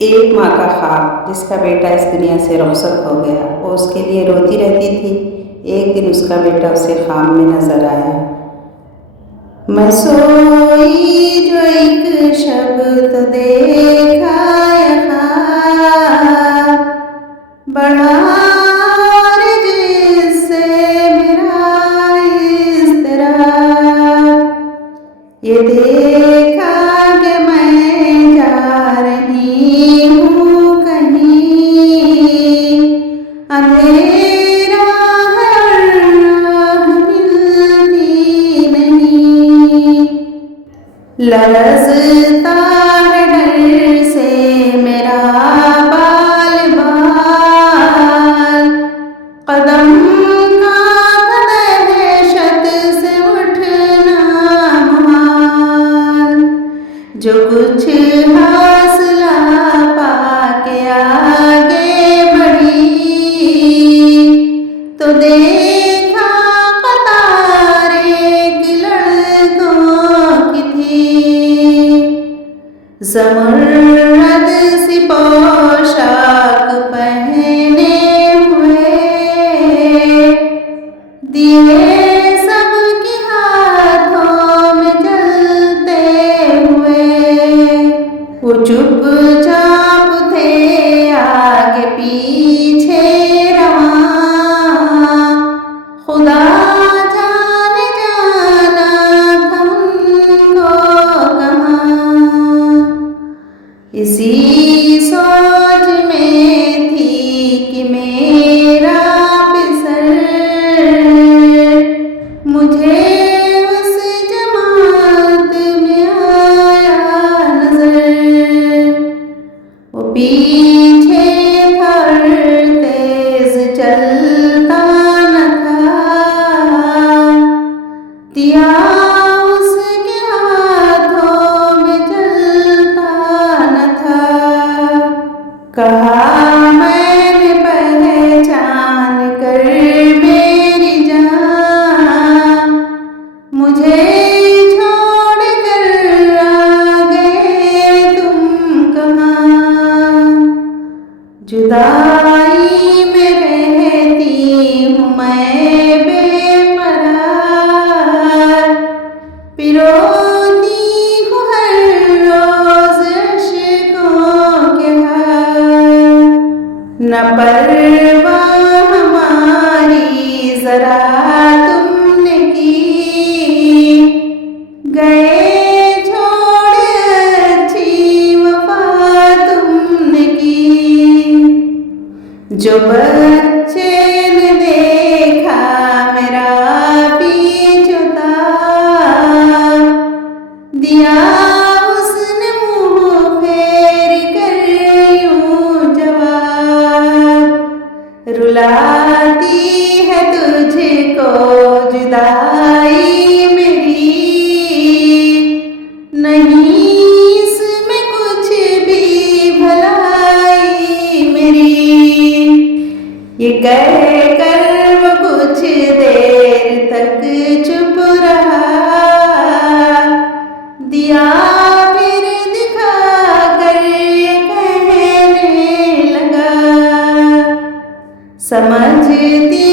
एक माँ का ख्वाब जिसका बेटा इस दुनिया से रुखसत हो गया, वो उसके लिए रोती रहती थी। एक दिन उसका बेटा उसे ख्वाब में नजर आया। मैं सोई जो एक शब्द देखा यहाँ, बड़ा और जिससे मेरा इज़्तिराब, ये देखा कि मैं जा रही हूँ कहीं, अंधेरा है और राह मिलती नहीं। लरज़ता है डर से मेरा बाल बाल, कदम का दहशत से उठना मुहाल। जो कुछ हासिला पाके आगे बढ़ी, तो देखा कतारे की लड़कों की थी। ज़मर्रद सी पोशाक पहने हुए, दिए सबके हाथों में जलते हुए। वो चुपचाप थे आगे पीछे रवां, खुदा जाने जाना था उनको कहाँ। इसी सोच में थी कि मेरा पिसर मुझे उस जमात में आया नजर। वो पीछे था और तेज चलता न था, दिया उसके हाथों में चलता न था। कहा मैंने पहचान कर मेरी जान, मुझे छोड़ कर आ गए तुम कहाँ। जुदाई में रहती हूँ मैं बेकरार, पिरोती हूँ हर रोज अश्कों के हार। न परवाह हमारी जरा तुमने की, गए छोड़ अच्छी वफा तुमने की। जो बच्चे ने देखा मेरा पीछा, दिया उसने मुँह फेर कर यूं जवाब। रुलाती है तुझको जुदाई मेरी, नहीं इसमें कुछ भी भलाई मेरी। ये कह कर वो कुछ देर तक चुप रहा, दिया फिर दिखा कर ये कहने लगा। समझती